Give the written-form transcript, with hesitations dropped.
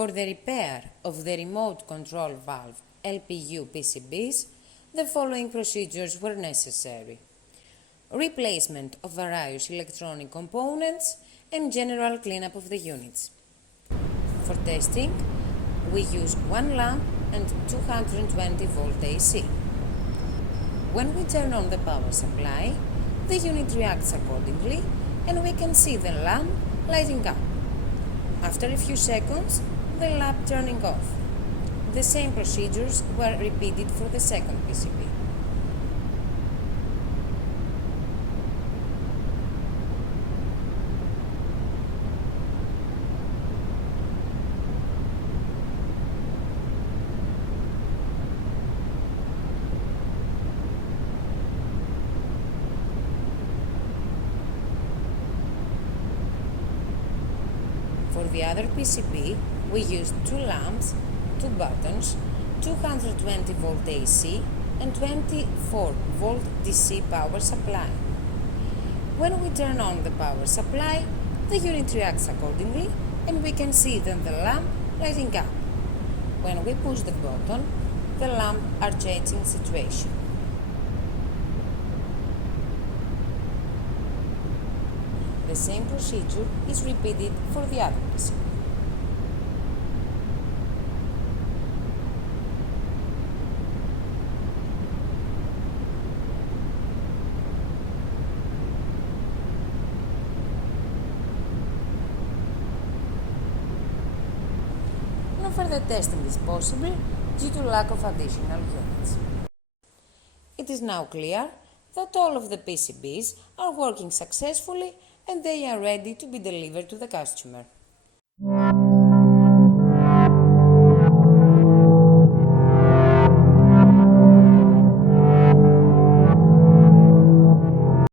For the repair of the remote control valve LPU PCBs, the following procedures were necessary: replacement of various electronic components and general cleanup of the units. For testing, we use one lamp and 220 volt AC. When we turn on the power supply, the unit reacts accordingly and we can see the lamp lighting up. After a few seconds, the lamp turning off. The same procedures were repeated for the second PCB. For the other PCB, we used two lamps, two buttons, 220 volt AC and 24 volt DC power supply. When we turn on the power supply, the unit reacts accordingly and we can see then the lamp lighting up. When we push the button, the lamp are changing situation. The same procedure is repeated for the other PCB. No further testing is possible due to lack of additional units. It is now clear that all of the PCBs are working successfully and they are ready to be delivered to the customer.